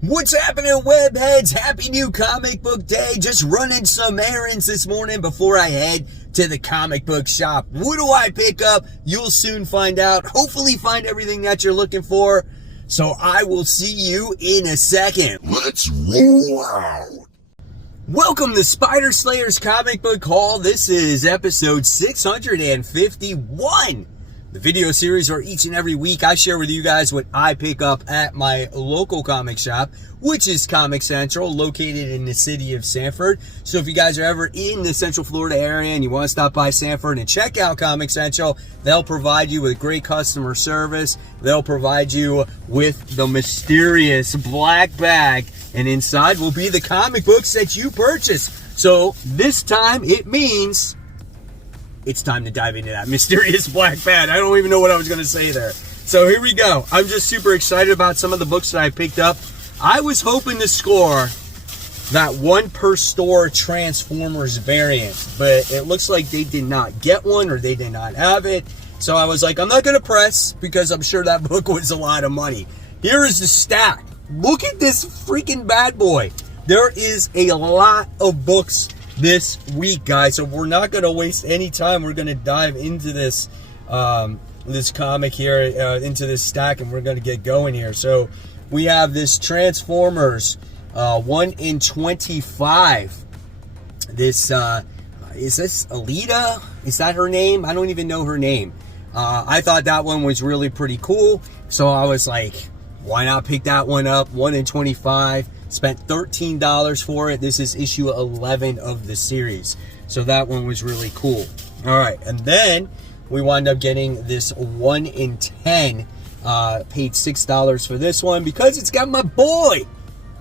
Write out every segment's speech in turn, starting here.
What's happening, webheads? Happy new comic book day. Just running some errands this morning before I head to the comic book shop. What do I pick up? You'll soon find out. Hopefully find everything that you're looking for. So I will see you in a second. Let's roll out. Welcome to Spider Slayer's Comic Book Haul. This is episode 651. The video series where each and every week I share with you guys what I pick up at my local comic shop, which is Comic Central, located in the city of Sanford. So if you guys are ever in the Central Florida area and you want to stop by Sanford and check out Comic Central, they'll provide you with great customer service. They'll provide you with the mysterious black bag, and inside will be the comic books that you purchase. So this time it means it's time to dive into that mysterious black bag. I don't even know what I was going to say there. So here we go. I'm just super excited about some of the books that I picked up. I was hoping to score that one per store Transformers variant, but it looks like they did not get one or they did not have it. So I was like, I'm not going to press because I'm sure that book was a lot of money. Here is the stack. Look at this freaking bad boy. There is a lot of books this week, guys, so we're not going to waste any time. We're going to dive into this this comic here, into this stack, and we're going to get going here. So we have this Transformers 1 in 25. This is this Alita? Is that her name? I don't even know her name. I thought that one was really pretty cool, so I was like, why not pick that one up? 1 in 25. Spent $13 for it. This is issue 11 of the series. So that one was really cool. All right. And then we wound up getting this 1 in 10. Paid $6 for this one because it's got my boy,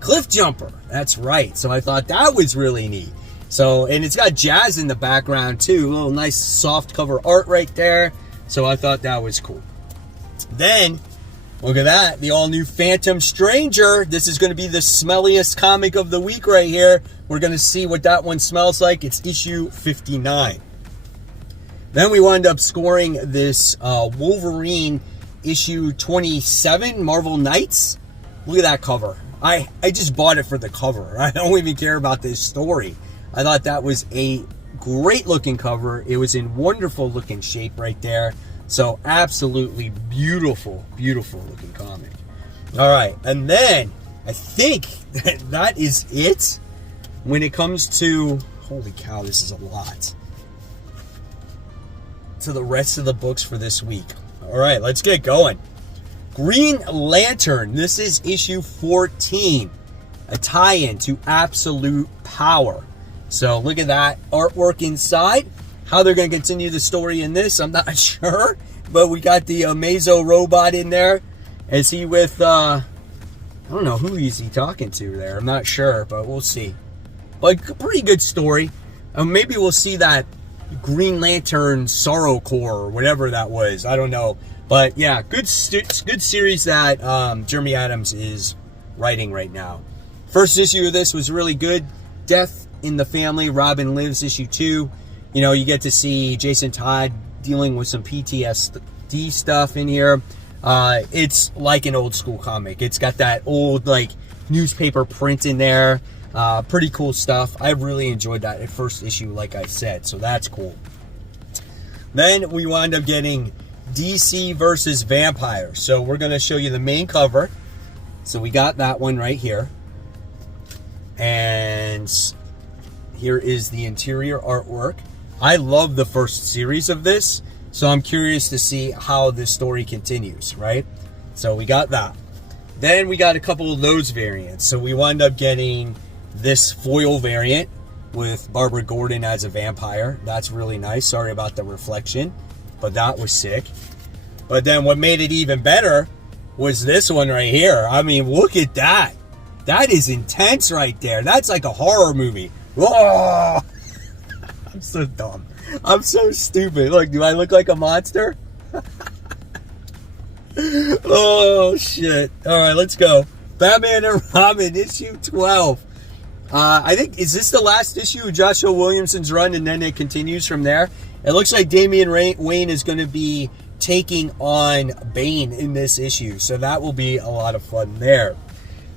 Cliff Jumper. That's right. So I thought that was really neat. So, and it's got Jazz in the background too. A little nice soft cover art right there. So I thought that was cool. Then, look at that, the all-new Phantom Stranger. This is going to be the smelliest comic of the week right here. We're going to see what that one smells like. It's issue 59. Then we wound up scoring this Wolverine issue 27, Marvel Knights. Look at that cover. I just bought it for the cover. I don't even care about this story. I thought that was a great-looking cover. It was in wonderful-looking shape right there. So absolutely beautiful, beautiful looking comic. All right, and then I think that is it when it comes to, holy cow, this is a lot, to the rest of the books for this week. All right, let's get going. Green Lantern, this is issue 14, a tie-in to Absolute Power. So look at that artwork inside. How they're going to continue the story in this, I'm not sure. But we got the Amazo robot in there. Is he with, I don't know, who is he talking to there? I'm not sure, but we'll see. Like, pretty good story. Maybe we'll see that Green Lantern Sorrow Core or whatever that was. I don't know. But yeah, good series that Jeremy Adams is writing right now. First issue of this was really good. Death in the Family, Robin Lives, issue 2. You know, you get to see Jason Todd dealing with some PTSD stuff in here. It's like an old school comic. It's got that old, like, newspaper print in there. Pretty cool stuff. I really enjoyed that at first issue, like I said, so that's cool. Then we wind up getting DC versus Vampire. So we're going to show you the main cover. So we got that one right here. And here is the interior artwork. I love the first series of this, so I'm curious to see how this story continues, right? So we got that. Then we got a couple of those variants. So we wound up getting this foil variant with Barbara Gordon as a vampire. That's really nice. Sorry about the reflection, but that was sick. But then what made it even better was this one right here. I mean, look at that. That is intense right there. That's like a horror movie. Whoa! I'm so dumb. I'm so stupid. Look, do I look like a monster? Oh, shit. All right, let's go. Batman and Robin, issue 12. I think, is this the last issue of Joshua Williamson's run, and then it continues from there? It looks like Damian Wayne is going to be taking on Bane in this issue, so that will be a lot of fun there.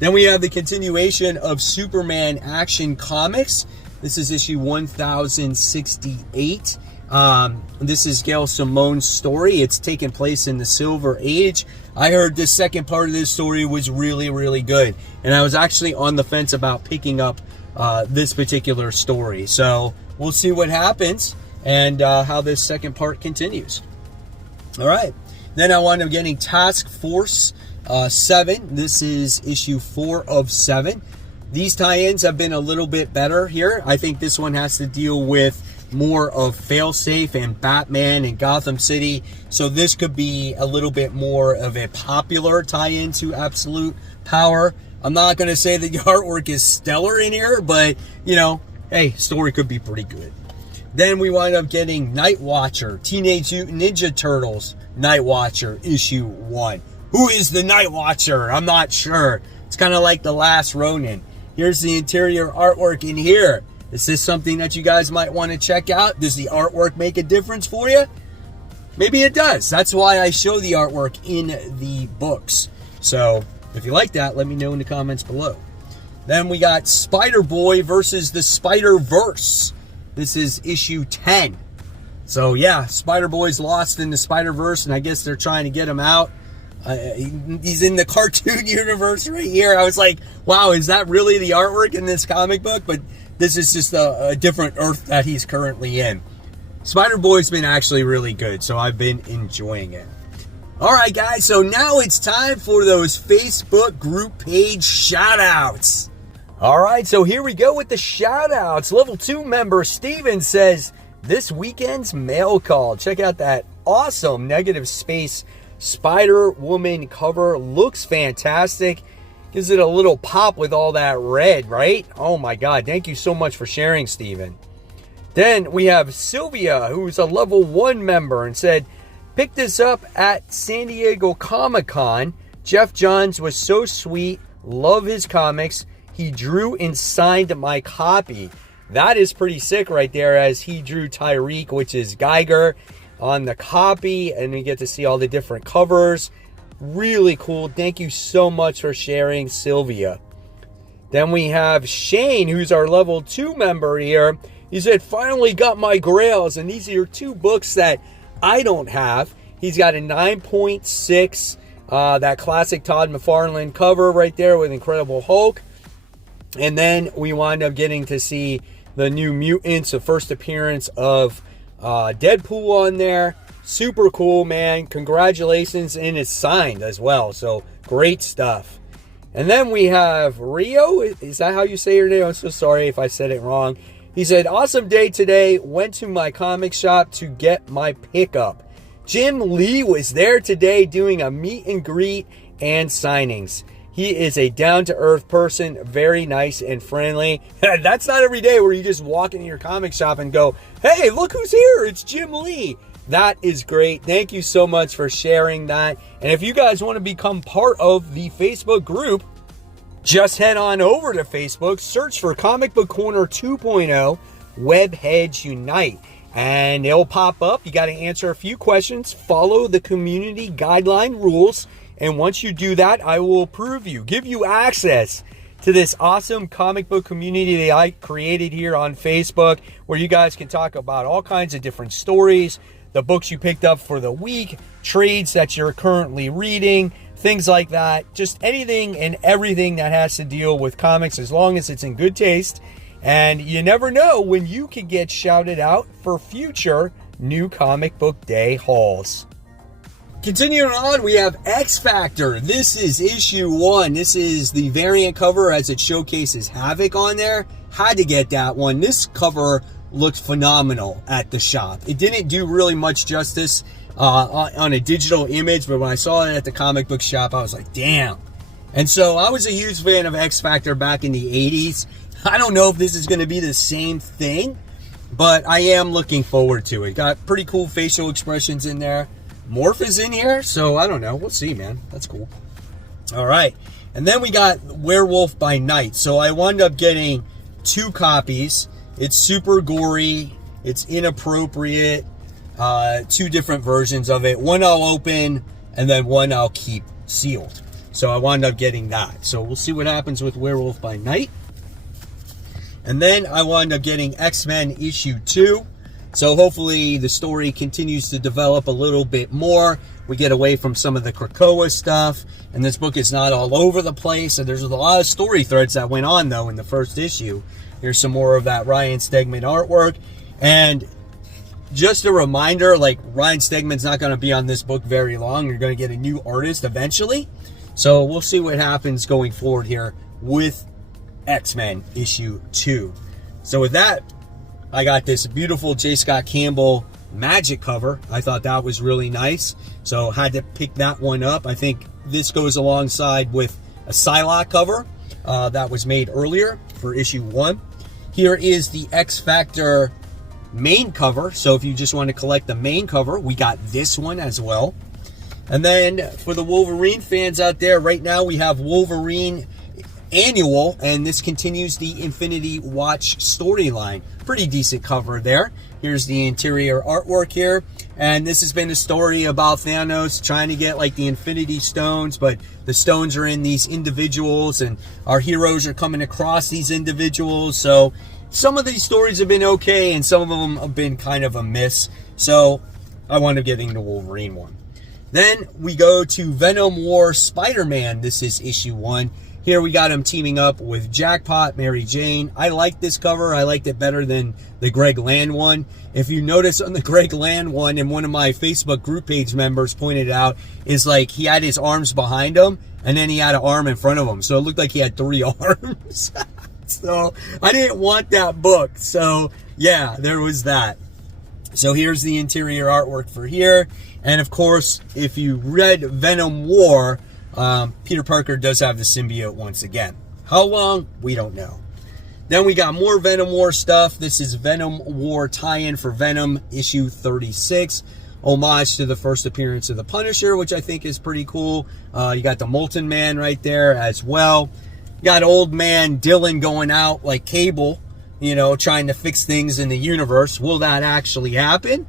Then we have the continuation of Superman Action Comics. This is issue 1068. This is Gail Simone's story. It's taking place in the Silver Age. I heard the second part of this story was really, really good. And I was actually on the fence about picking up this particular story. So we'll see what happens and how this second part continues. All right. Then I wound up getting Task Force 7. This is issue 4 of 7. These tie-ins have been a little bit better here. I think this one has to deal with more of Failsafe and Batman and Gotham City. So this could be a little bit more of a popular tie-in to Absolute Power. I'm not going to say that the artwork is stellar in here, but, you know, hey, story could be pretty good. Then we wind up getting Night Watcher, Teenage Mutant Ninja Turtles, Night Watcher, issue 1. Who is the Night Watcher? I'm not sure. It's kind of like The Last Ronin. Here's the interior artwork in here. Is this something that you guys might want to check out? Does the artwork make a difference for you? Maybe it does. That's why I show the artwork in the books. So if you like that, let me know in the comments below. Then we got Spider-Boy versus the Spider-Verse. This is issue 10. So yeah, Spider-Boy's lost in the Spider-Verse, and I guess they're trying to get him out. He's in the cartoon universe right here. I was like, wow, is that really the artwork in this comic book? But this is just a different Earth that he's currently in. Spider-Boy's been actually really good, so I've been enjoying it. All right, guys, so now it's time for those Facebook group page shout-outs. All right, so here we go with the shout-outs. Level 2 member Steven says, this weekend's mail call. Check out that awesome Negative Space Spider-Woman cover. Looks fantastic. Gives it a little pop with all that red, right? Oh my God. Thank you so much for sharing, Steven. Then we have Sylvia, who's a level 1 member, and said, picked this up at San Diego Comic-Con. Jeff Johns was so sweet. Love his comics. He drew and signed my copy. That is pretty sick right there, as he drew Tyreek, which is Geiger, on the copy, and we get to see all the different covers. Really cool. Thank you so much for sharing, Sylvia. Then we have Shane, who's our level 2 member here. He said, finally got my grails, and these are your 2 books that I don't have. He's got a 9.6, that classic Todd McFarlane cover right there with Incredible Hulk. And then we wind up getting to see the new Mutants, the first appearance of Deadpool on there. Super cool, man. Congratulations. And it's signed as well. So great stuff. And then we have Rio. Is that how you say your name? I'm so sorry if I said it wrong. He said, awesome day today. Went to my comic shop to get my pickup. Jim Lee was there today doing a meet and greet and signings. He is a down-to-earth person, very nice and friendly. That's not every day where you just walk into your comic shop and go, hey, look who's here, it's Jim Lee. That is great. Thank you so much for sharing that. And if you guys want to become part of the Facebook group, just head on over to Facebook, search for Comic Book Corner 2.0 Webheads Unite, and it'll pop up. You got to answer a few questions, follow the community guideline rules, and once you do that, I will approve you, give you access to this awesome comic book community that I created here on Facebook, where you guys can talk about all kinds of different stories, the books you picked up for the week, trades that you're currently reading, things like that. Just anything and everything that has to deal with comics, as long as it's in good taste. And you never know when you can get shouted out for future New Comic Book Day hauls. Continuing on, we have X Factor. This is issue 1. This is the variant cover as it showcases Havoc on there. Had to get that one. This cover looked phenomenal at the shop. It didn't do really much justice on a digital image, but when I saw it at the comic book shop, I was like, damn. And so I was a huge fan of X Factor back in the 80s. I don't know if this is going to be the same thing, but I am looking forward to it. Got pretty cool facial expressions in there. Morph is in here, so I don't know. We'll see, man. That's cool. All right. And then we got Werewolf by Night. So I wound up getting 2 copies. It's super gory. It's inappropriate. 2 different versions of it. One I'll open, and then one I'll keep sealed. So I wound up getting that. So we'll see what happens with Werewolf by Night. And then I wound up getting X-Men issue 2. So hopefully the story continues to develop a little bit more. We get away from some of the Krakoa stuff. And this book is not all over the place. And there's a lot of story threads that went on, though, in the first issue. Here's some more of that Ryan Stegman artwork. And just a reminder, like, Ryan Stegman's not going to be on this book very long. You're going to get a new artist eventually. So we'll see what happens going forward here with X-Men issue 2. So with that, I got this beautiful J. Scott Campbell Magic cover. I thought that was really nice, so had to pick that one up. I think this goes alongside with a Psylocke cover that was made earlier for issue 1. Here is the X Factor main cover, so if you just want to collect the main cover, we got this one as well. And then for the Wolverine fans out there, right now we have Wolverine Annual, and this continues the Infinity Watch storyline. Pretty decent cover there. Here's the interior artwork here, and this has been a story about Thanos trying to get like the Infinity Stones, but the stones are in these individuals, and our heroes are coming across these individuals. So some of these stories have been okay, and some of them have been kind of a miss. So I wound up getting the Wolverine one. Then we go to Venom War Spider-Man. This is issue 1. Here we got him teaming up with Jackpot, Mary Jane. I like this cover. I liked it better than the Greg Land one. If you notice on the Greg Land one, and one of my Facebook group page members pointed out, is like he had his arms behind him, and then he had an arm in front of him. So it looked like he had 3 arms. So I didn't want that book. So yeah, there was that. So here's the interior artwork for here. And of course, if you read Venom War, Peter Parker does have the symbiote once again. How long? We don't know. Then we got more Venom War stuff. This is Venom War tie-in for Venom issue 36. Homage to the first appearance of the Punisher, which I think is pretty cool. You got the Molten Man right there as well. You got old man Dylan going out like Cable, you know, trying to fix things in the universe. Will that actually happen?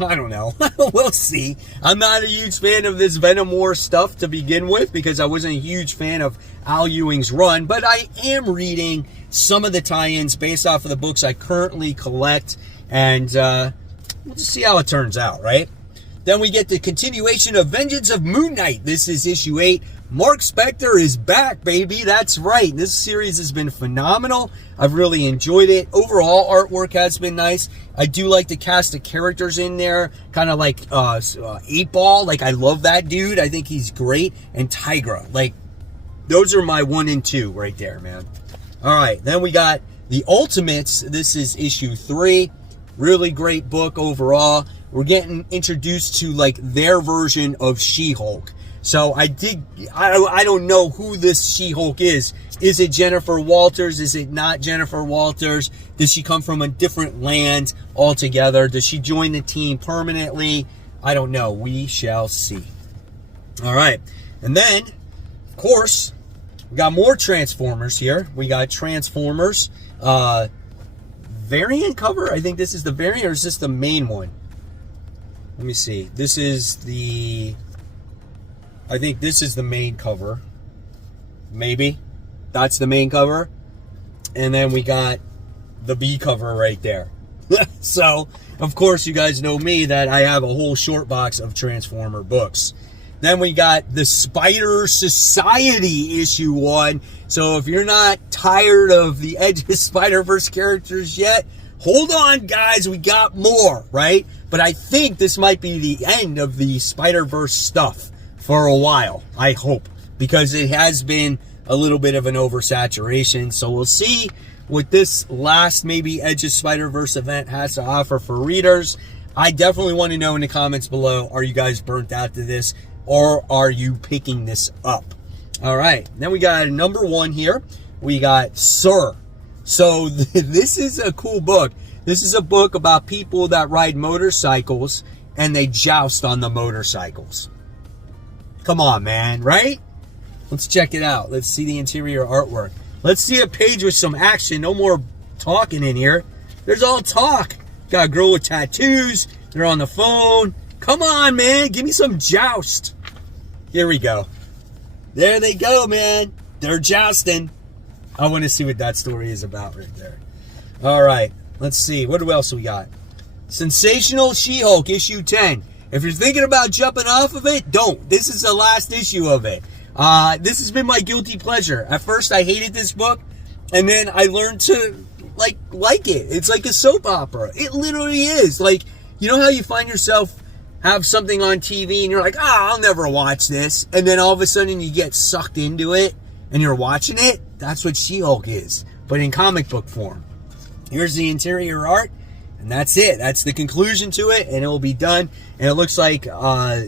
I don't know. We'll see. I'm not a huge fan of this Venom War stuff to begin with, because I wasn't a huge fan of Al Ewing's run, but I am reading some of the tie-ins based off of the books I currently collect, and we'll just see how it turns out, right? Then we get the continuation of Vengeance of Moon Knight. This is issue 8. Mark Spector is back, baby. That's right. This series has been phenomenal. I've really enjoyed it. Overall, artwork has been nice. I do like the cast of characters in there, kind of like 8-Ball. Like, I love that dude. I think he's great. And Tigra. Like, those are my 1 and 2 right there, man. All right, then we got the Ultimates. This is issue 3. Really great book overall. We're getting introduced to, like, their version of She-Hulk. So I don't know who this She-Hulk is. Is it Jennifer Walters? Is it not Jennifer Walters? Does she come from a different land altogether? Does she join the team permanently? I don't know. We shall see. All right. And then, of course, we got more Transformers here. We got Transformers variant cover. I think this is the variant, or is this the main one? Let me see. This is the... I think this is the main cover. Maybe. That's the main cover. And then we got the B cover right there. So, of course, you guys know me that I have a whole short box of Transformer books. Then we got the Spider Society issue 1. So if you're not tired of the Edge of Spider-Verse characters yet, hold on, guys. We got more, right? But I think this might be the end of the Spider-Verse stuff for a while, I hope, because it has been a little bit of an oversaturation. So we'll see what this last maybe Edge of Spider-Verse event has to offer for readers. I definitely want to know in the comments below, are you guys burnt out to this, or are you picking this up? All right, then we got number 1 here. We got Sir. So this is a cool book. This is a book about people that ride motorcycles and they joust on the motorcycles. Come on, man, right? Let's check it out. Let's see the interior artwork. Let's see a page with some action. No more talking in here. There's all talk. Got a girl with tattoos. They're on the phone. Come on, man. Give me some joust. Here we go. There they go, man. They're jousting. I want to see what that story is about right there. All right, let's see. What else we got? Sensational She-Hulk, issue 10. If you're thinking about jumping off of it, don't. This is the last issue of it. This has been my guilty pleasure. At first, I hated this book, and then I learned to like it. It's like a soap opera. It literally is. Like, you know how you find yourself have something on TV and you're like, I'll never watch this. And then all of a sudden you get sucked into it and you're watching it? That's what She-Hulk is, but in comic book form. Here's the interior art, and that's it. That's the conclusion to it, and it will be done. And it looks like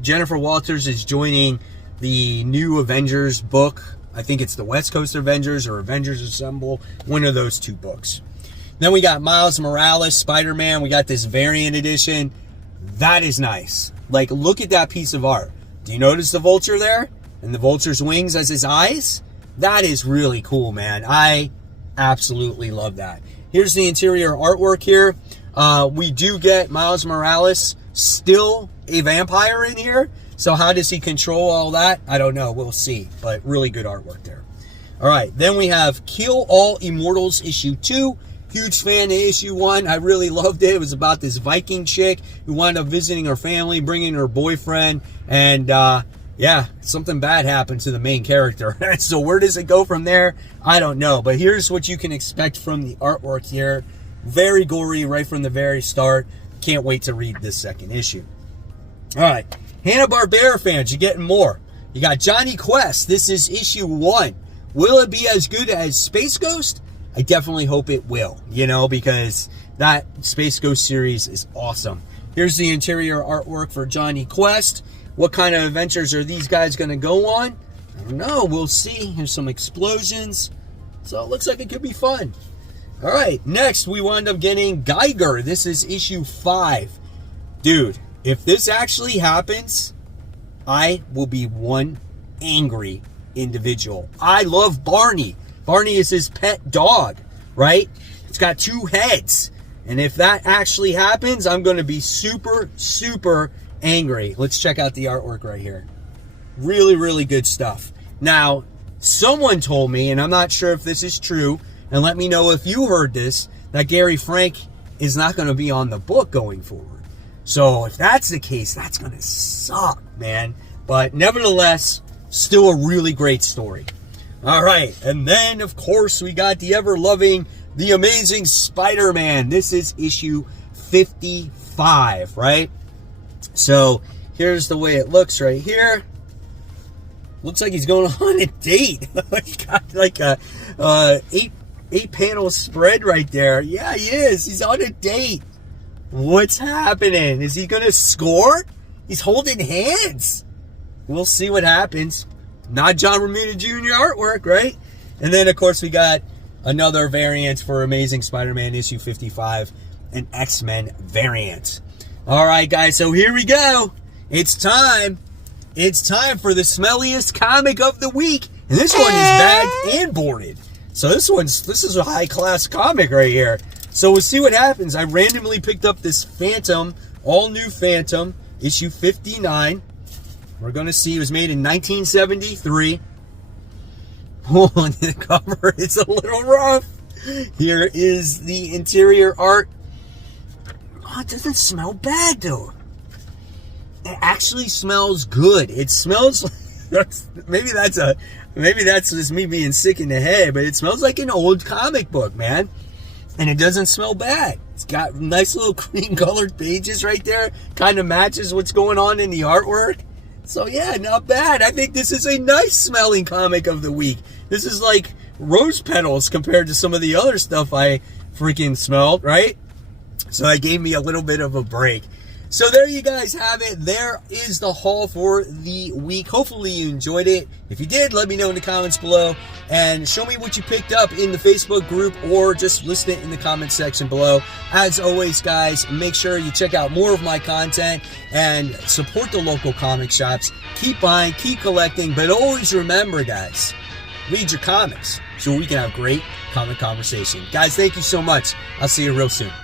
Jennifer Walters is joining the new Avengers book. I think it's the West Coast Avengers or Avengers Assemble, one of those two books. Then we got Miles Morales, Spider-Man. We got this variant edition. That is nice. Like, look at that piece of art. Do you notice the vulture there? And the vulture's wings as his eyes? That is really cool, man. I absolutely love that. Here's the interior artwork here. We do get Miles Morales still a vampire in here. So how does he control all that? I don't know. We'll see. But really good artwork there. All right. Then we have Kill All Immortals issue 2. Huge fan of issue 1. I really loved it. It was about this Viking chick who wound up visiting her family, bringing her boyfriend, and yeah, something bad happened to the main character. So where does it go from there? I don't know. But here's what you can expect from the artwork here. Very gory right from the very start. Can't wait to read this second issue. All right. Hanna-Barbera fans, you're getting more. You got Johnny Quest. This is issue 1. Will it be as good as Space Ghost? I definitely hope it will, you know, because that Space Ghost series is awesome. Here's the interior artwork for Johnny Quest. What kind of adventures are these guys going to go on? I don't know. We'll see. Here's some explosions. So it looks like it could be fun. All right. Next, we wind up getting Geiger. This is issue 5. Dude, if this actually happens, I will be one angry individual. I love Barney. Barney is his pet dog, right? It's got 2 heads. And if that actually happens, I'm going to be super, super angry. Let's check out the artwork right here. Really, really good stuff. Now, someone told me, and I'm not sure if this is true, and let me know if you heard this, that Gary Frank is not going to be on the book going forward. So if that's the case, that's going to suck, man. But nevertheless, still a really great story. All right, and then, of course, we got the ever-loving, the amazing Spider-Man. This is issue 55, right? So, here's the way it looks right here. Looks like he's going on a date. He's got like a eight-panel spread right there. Yeah, he is. He's on a date. What's happening? Is he going to score? He's holding hands. We'll see what happens. Not John Romita Jr. artwork, right? And then, of course, we got another variant for Amazing Spider-Man issue 55, an X-Men variant. All right, guys, so here we go. It's time. It's time for the smelliest comic of the week. And this one is bagged and boarded. So this is a high-class comic right here. So we'll see what happens. I randomly picked up this Phantom, all-new Phantom, issue 59. We're going to see it was made in 1973. Oh, the cover is a little rough. Here is the interior art. Oh, it doesn't smell bad, though. It actually smells good. It smells like, maybe that's just me being sick in the head, but it smells like an old comic book, man. And it doesn't smell bad. It's got nice little cream colored pages right there. Kind of matches what's going on in the artwork. So yeah, not bad. I think this is a nice smelling comic of the week. This is like rose petals compared to some of the other stuff I freaking smelled, right? So that gave me a little bit of a break. So there you guys have it. There is the haul for the week. Hopefully you enjoyed it. If you did, let me know in the comments below. And show me what you picked up in the Facebook group or just list it in the comment section below. As always, guys, make sure you check out more of my content and support the local comic shops. Keep buying, keep collecting, but always remember, guys, read your comics so we can have great comic conversation. Guys, thank you so much. I'll see you real soon. Bye.